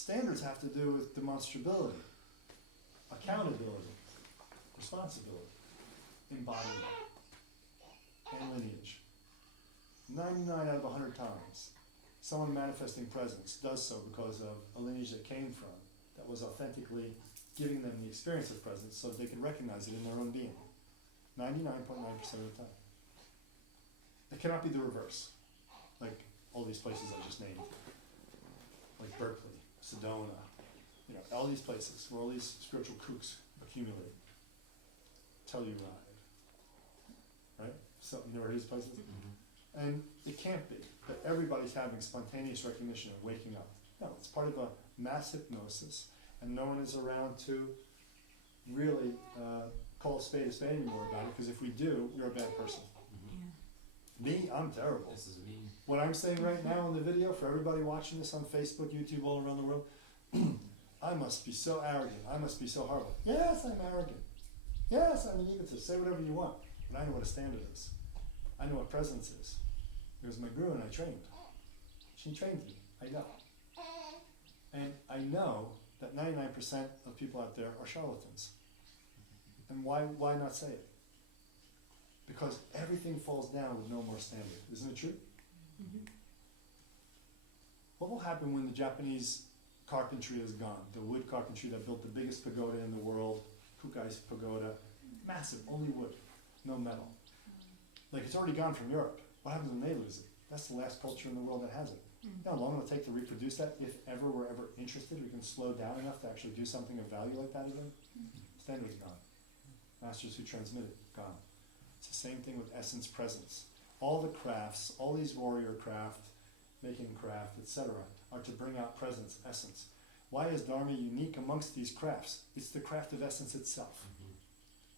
Standards have to do with demonstrability, accountability, responsibility, embodiment, and lineage. 99 out of 100 times, someone manifesting presence does so because of a lineage that came from, that was authentically giving them the experience of presence so that they could recognize it in their own being. 99.9% of the time. It cannot be the reverse, like all these places I just named, like Berkeley, Sedona, all these places where all these spiritual kooks accumulate. Telluride, right? So you know where these places? Mm-hmm. And it can't be that everybody's having spontaneous recognition and waking up. No, it's part of a mass hypnosis, and no one is around to really call a spade anymore about it, because if we do, you're a bad person. Me, I'm terrible. This is me. What I'm saying right now in the video, for everybody watching this on Facebook, YouTube, all around the world, I must be so arrogant. I must be so horrible. Yes, I'm arrogant. Yes, I'm an egotist. Say whatever you want. But I know what a standard is. I know what presence is. It was my guru and I trained. She trained me. I know. And I know that 99% of people out there are charlatans. And why not say it? Because everything falls down with no more standard. Isn't it true? Mm-hmm. What will happen when the Japanese carpentry is gone? The wood carpentry that built the biggest pagoda in the world, Kukai's pagoda, massive, only wood, no metal. Like, it's already gone from Europe. What happens when they lose it? That's the last culture in the world that has it. You know how long it'll take to reproduce that? If ever we're ever interested, we can slow down enough to actually do something of value like that again. Standard's gone. Masters who transmit it, gone. It's the same thing with essence presence. All the crafts, all these warrior craft, making craft, etc., are to bring out presence, essence. Why is Dharma unique amongst these crafts? It's the craft of essence itself.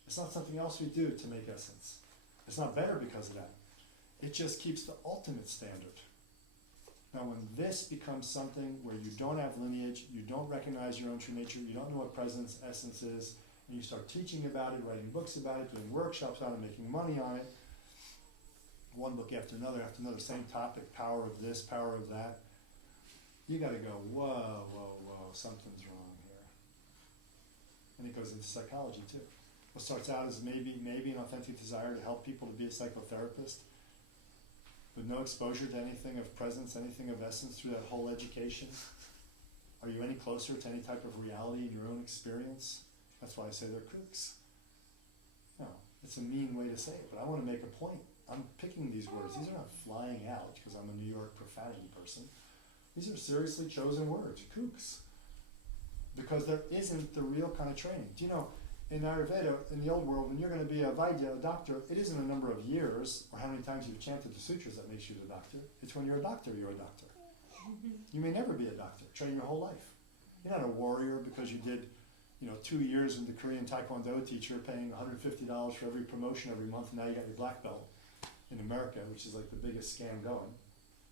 It's not something else we do to make essence. It's not better because of that. It just keeps the ultimate standard. Now when this becomes something where you don't have lineage, you don't recognize your own true nature, you don't know what presence, essence is, and you start teaching about it, writing books about it, doing workshops on it, making money on it, one book after another, same topic, power of this, power of that, you gotta go, whoa, whoa, whoa, something's wrong here. And it goes into psychology too. What starts out as maybe an authentic desire to help people to be a psychotherapist, with no exposure to anything of presence, anything of essence through that whole education. Are you any closer to any type of reality in your own experience? That's why I say they're kooks. No, it's a mean way to say it, but I want to make a point. I'm picking these words. These are not flying out because I'm a New York profanity person. These are seriously chosen words, kooks. Because there isn't the real kind of training. Do you know, in Ayurveda, in the old world, when you're going to be a Vaidya, a doctor, it isn't a number of years or how many times you've chanted the sutras that makes you the doctor. It's when you're a doctor, you're a doctor. You may never be a doctor. Train your whole life. You're not a warrior because you did 2 years with the Korean Taekwondo teacher paying $150 for every promotion every month, and now you got your black belt in America, which is like the biggest scam going.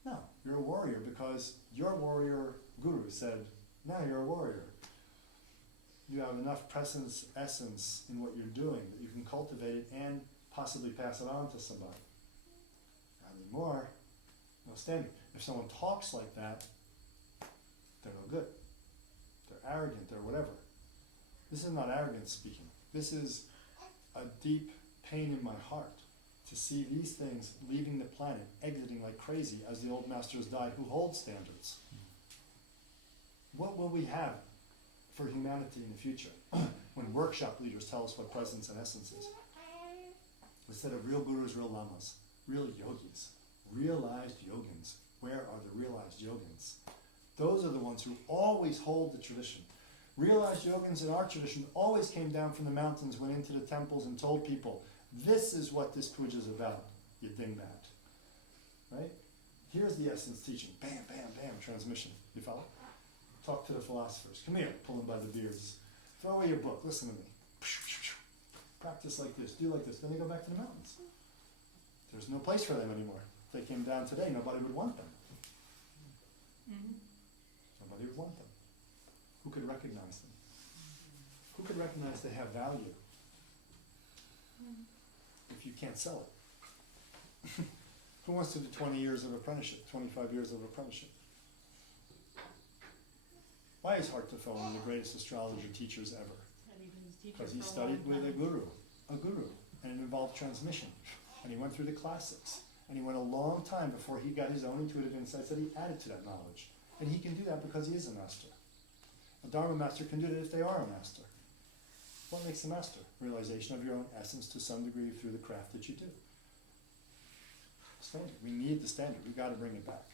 No, you're a warrior because your warrior guru said, now you're a warrior. You have enough presence, essence in what you're doing that you can cultivate it and possibly pass it on to somebody. Not anymore. No standard. If someone talks like that, they're no good. They're arrogant, they're whatever. This is not arrogance speaking. This is a deep pain in my heart to see these things leaving the planet, exiting like crazy as the old masters died who hold standards. What will we have for humanity in the future when workshop leaders tell us what presence and essence is? Instead of real gurus, real lamas, real yogis, realized yogins. Where are the realized yogins? Those are the ones who always hold the tradition. Realized yogins in our tradition always came down from the mountains, went into the temples and told people, this is what this puja is about, you dingbat. Right? Here's the essence teaching. Bam, bam, bam, transmission. You follow? Talk to the philosophers. Come here, pull them by the beards. Throw away your book, listen to me. Practice like this, do like this. Then they go back to the mountains. There's no place for them anymore. If they came down today, nobody would want them. Mm-hmm. Nobody would want them. Who could recognize them? Who could recognize they have value? If you can't sell it. Who wants to do 20 years of apprenticeship, 25 years of apprenticeship? Why Why is Hartefel one of the greatest astrologer teachers ever? And he was teacher Because he for a studied long with a time. guru, and it involved transmission. And he went through the classics. And he went a long time before he got his own intuitive insights that he added to that knowledge. And he can do that because he is a master. A Dharma master can do that if they are a master. What makes a master? Realization of your own essence to some degree through the craft that you do. Standard. We need the standard. We've got to bring it back.